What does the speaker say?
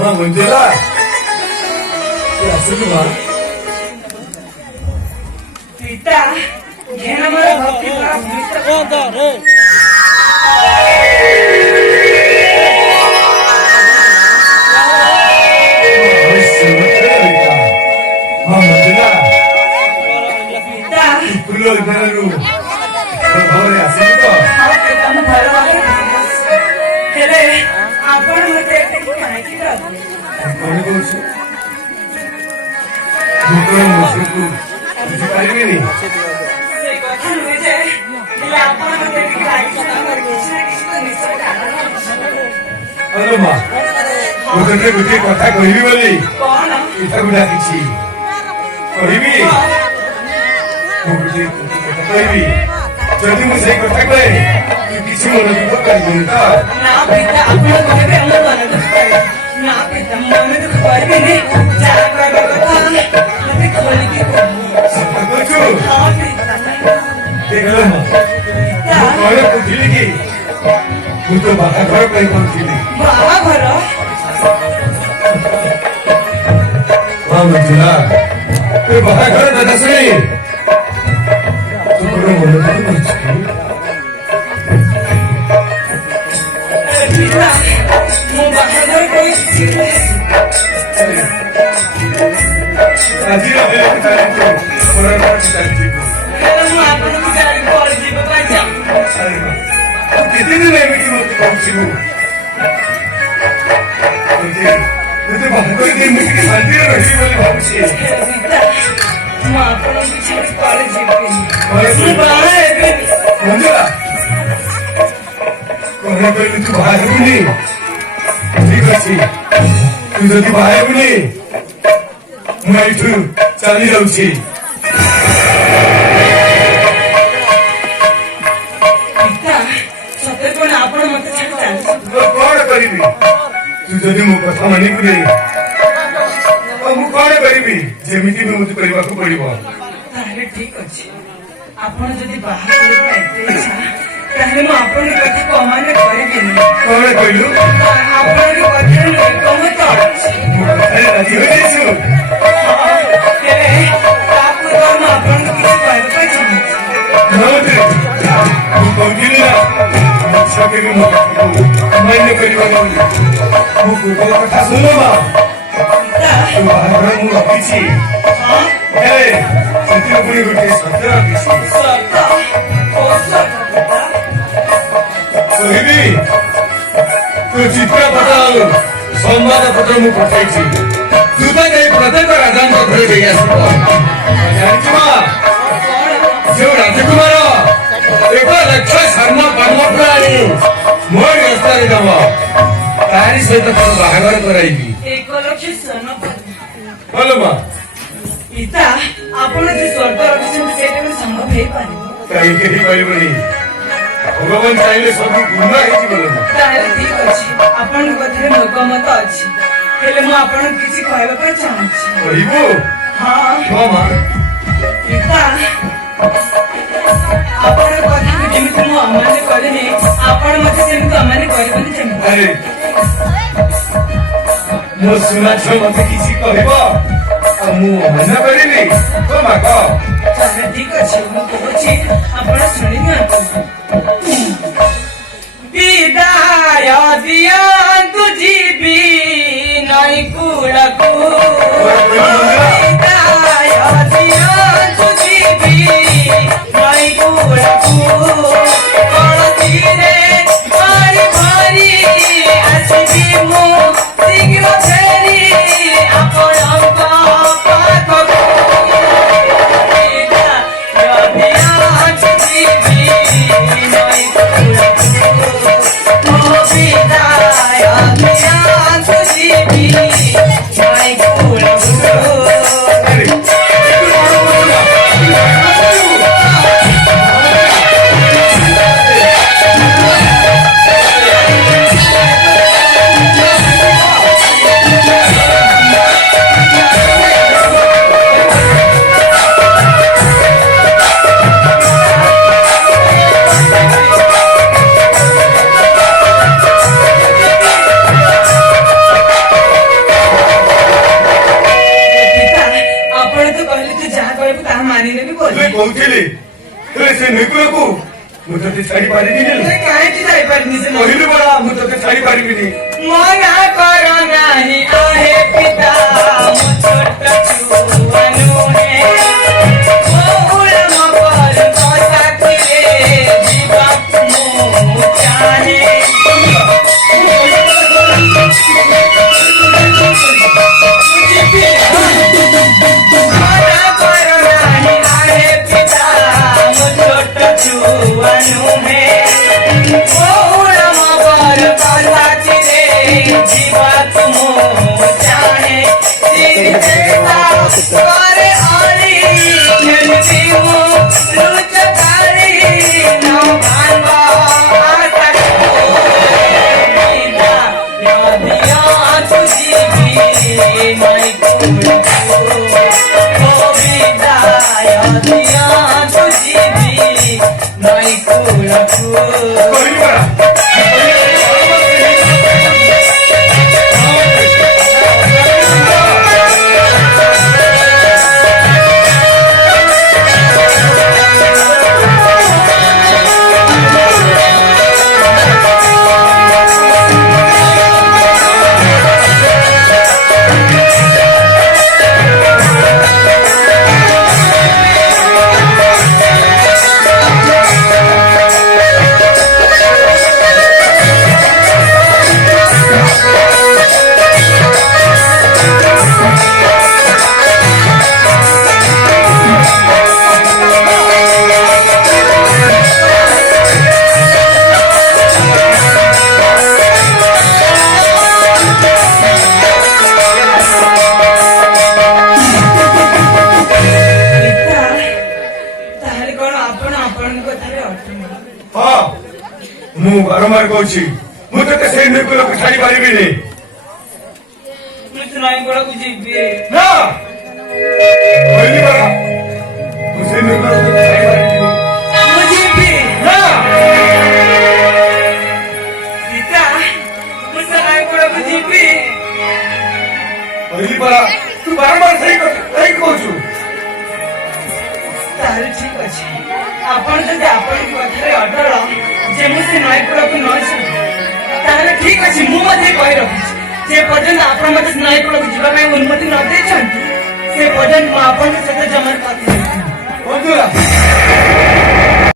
हाँ मंजुला सुनो पिता घेन हमारा भक्ति हाँ मंजुला पिता फुलो इधर भावरे आसिबी तो हाँ पिता मैं भल भागे हेले आपण मते काहेकि कौन कौन छु दुकान मुझको बुझी पारिबेनी से कथा नुहे जे हेले आपण मते काहेकि तो निश्चय अरे माँ मुझे गोटे कथा कहबी बोली कौन इतना गुड़ा किछि कहबी मुझे कथा कहबी जदि मुझे कथा कहे तू किछि मन दुख करबी तो ना पिता आपण कहबे हम मन दुख करे ना पिता मन दुख करबे ने जा कहबे कथा मते खोली के सत्य कहछु हाँ पिता देखलो माँ कौन पूछली कि ମୁଁ ତ ବାହାଘର ପାଇଁ କହୁଥିଲି ବାହାଘର ହଁ ମଞ୍ଜୁଳା ଏ ବାହାଘର କଥା ଶୁଣି ତୋର ମନ ଦୁଃଖ କରୁଛି ମୁଁ ବାହାଘର କରିଛି ଆଜି ଚାଲିଛୁ ଚାଲିଛୁ ମୁଁ ଆପଣଙ୍କୁ ଗାଡ଼ି କରିଯିବା ପାଇଁ ଚାହୁଁ କେତେ ଦିନ ଏମିତି ମତେ କହୁଛୁ ତୋତେ ବାହାଘର ଏମିତି ଶାନ୍ତିରେ ରହିବି ବୋଲି ଭାବୁଛି ମୁଁ ଆପଣଙ୍କୁ ଛାଡ଼ି କୁଆଡ଼େ ଯିବିନି ମୁଁ ବାହା ହେବିନି ମଞ୍ଜୁଳା କଣ କହିଲୁ ତୁ ବାହା ହେବୁନି ଠିକ ଅଛି ତୁ ଯଦି ବାହା ହେବୁନି ମୁଁ ଏଇଠୁ ଚାଲି ଯାଉଛି ଆପଣ ମତେ ଛାଡ଼ି ଚାଲିଛନ୍ତି କଣ କରିବି ତୁ ଯଦି ମୋ କଥା ମାନିବୁ ନାହିଁ ମୁଁ କଣ କରିବି ଯେମିତି ବି ମତେ କରିବାକୁ ପଡିବ ତାହେଲେ ଠିକ ଅଛି ଆପଣ ଯଦି ବାହା କରିବା ଏତେ ଇଚ୍ଛା ତାହେଲେ ମୁଁ ଆପଣଙ୍କ କଥାକୁ ଅମାନ୍ୟ କରିବିନି କଣ କହିଲୁ ଆପଣଙ୍କ କଥାରେ ମୁଁ ଏକମତ ଅଛି ମୋ କଥାରେ ରାଜି ହୋଇଯାଇଛୁ ହେଲେ ତା ପୂର୍ବରୁ ମୁଁ ଆପଣଙ୍କୁ କିଛି କହିବା ପାଇଁ ଚାହୁଁଛି ମୁଁ କହୁଥିଲି ନା କେବେ ମୋ କଥାକୁ ଅମାନ୍ୟ କରିବା ନାହିଁ ମୁଁ ପୂର୍ବ କଥା ଶୁଣ ମା ତୁ ବାହାଘର ମୁଁ ରଖିଛି ହେଲେ ସେଥିରେ ପୁଣି ଗୋଟେ ସତ୍ୟ ରଖିଛି କହିବି ତୁ ଚିତ୍ରପଟ ଆଉ ସମ୍ବାଦପତ୍ର ମୁଁ ପଠାଇଛି ତୁ ତ ଯାଇ ପ୍ରତ୍ୟେକ ରାଜାଙ୍କ ଘରେ ଦେଇ ଆସିବ ଜାଣିଛୁ ମା ଯେଉଁ ରାଜକୁମାର 1 ଲକ୍ଷ ସ୍ୱର୍ଣ୍ଣ ପାନମଫଳ ଆଣି ମୋ ରାସ୍ତାରେ ଦେବ ତାରି ସହିତ ତୋର ବାହାଘର କରାଇବି 1 ଲକ୍ଷ ସ୍ୱର୍ଣ୍ଣ ଭଲ ମା ପିତା ଆପଣ ଯେ ସ୍ୱର୍ଗ ରଖିଛନ୍ତି ସେଇଟା ବି ସମ୍ଭବ ହେଇପାରିବ କାହିଁକି ହେଇପାରିବନି ଭଗବାନ ଚାହିଁଲେ ସବୁ ପୂର୍ଣ୍ଣ ହେଇଯିବ ମା ତାହେଲେ ଠିକ ଅଛି ଆପଣଙ୍କ କଥାରେ ମୋ ଏକମତ ଅଛି ହେଲେ ମୁଁ ଆପଣଙ୍କୁ କିଛି କହିବା ପାଇଁ ଚାହୁଁଛି କହିବୁ ହଁ ମା ପିତା ଆପଣଙ୍କ କଥାକୁ ଯେମିତି ମୁଁ ଅମାନ୍ୟ କରିନି ଆପଣ ମତେ ସେମିତି ଅମାନ୍ୟ କରିବେନି ଯେମିତି ଆରେ ମୋ ସୁନା ଝିଅ ମତେ କିଛି କହିବ ଆଉ ମୁଁ ଅମାନ୍ୟ କରିବି ମା କହ ତାହେଲେ ଠିକ ଅଛି ମୁଁ କହୁଛି ଆପଣ ଶୁଣି ନିଅନ୍ତୁ ବିଦାୟ ଦିଅନ୍ତୁ ଯିବି ନଈ କୂଳକୁ ବିଦାୟ ଦିଅନ୍ତୁ ଯିବି ନଈ କୂଳକୁ କଳତିରେ ଭରି ଭରି ଆସିବି ମୁଁ ଶୀଘ୍ର ଫେରି ଆପଣଙ୍କ ପାଖକୁ ବିଦାୟ ଦିଅନ୍ତୁ ଯିବି ନଈ କୂଳକୁ ବିଦାୟ ଦିଅନ୍ତୁ ଯିବି ନଈ କୂଳକୁ ଛାଡି ପାରିବିନି। ମନା କର ନାହିଁ ଆହେ ପିତା ମୋ ଛୋଟ ଛୁଆ ନୁହେଁ ବହୁଳ ମକର ସାଥିରେ ଯିବାକୁ ମୁଁ ଚାହେଁ ମନା କର ନାହିଁ ଆହେ ପିତା ମୋ ଛୋଟ ଛୁଆ ନୁହେଁ ବହୁଳ ମକର ସାଥିରେ ଯିବାକୁ ମୁଁ ଚାହେଁ করে আলি খেলবি মু লুচকারি নাও ভাঙবা আটাকো বিদা নদিয়া তুজিবি মাই কুলকু ও বিদা নদিয়া তুজিবি মাই কুলকু କହିଲି ପରା। ହଁ ମୁଁ ବାରମ୍ବାର କହୁଛି ମୁଁ ତତେ ସେଇ ନିର୍ଗୁଣକୁ ଛାଡି ପାରିବିନି। ମୁଁ ସ୍ନାଇପରକୁ ଯିବି ନା କହିଲି ପରା ମୁଁ ସେଇ ନିର୍ଗୁଣକୁ ତତେ ଛାଡି ପାରିବିନି। ମୁଁ ଯିବି ନା ପିତା ମୁଁ ସ୍ନାଇପରକୁ ଯିବି କହିଲି ପରା ତୁ ବାରମ୍ବାର ସେଇ କଥା କାହିଁକି କହୁଛୁ? ତାହେଲେ ଠିକ ଅଛି ଆପଣ ଯଦି ଆପଣଙ୍କ କଥାରେ ଅଟଳ ଯେ ମୁଁ ସେ ନଈକୂଳକୁ ନ ଯିବି ତାହେଲେ ଠିକ ଅଛି ମୁଁ ମଧ୍ୟ କହି ରଖୁଛି ଯେ ପର୍ଯ୍ୟନ୍ତ ଆପଣ ମୋତେ ନଈକୂଳକୁ ଯିବା ପାଇଁ ଅନୁମତି ନ ଦେଇଛନ୍ତି ସେ ପର୍ଯ୍ୟନ୍ତ ମୁଁ ଆପଣଙ୍କ ସହିତ ଜମାରେ କଥା ହେବିନି। ବନ୍ଧୁରା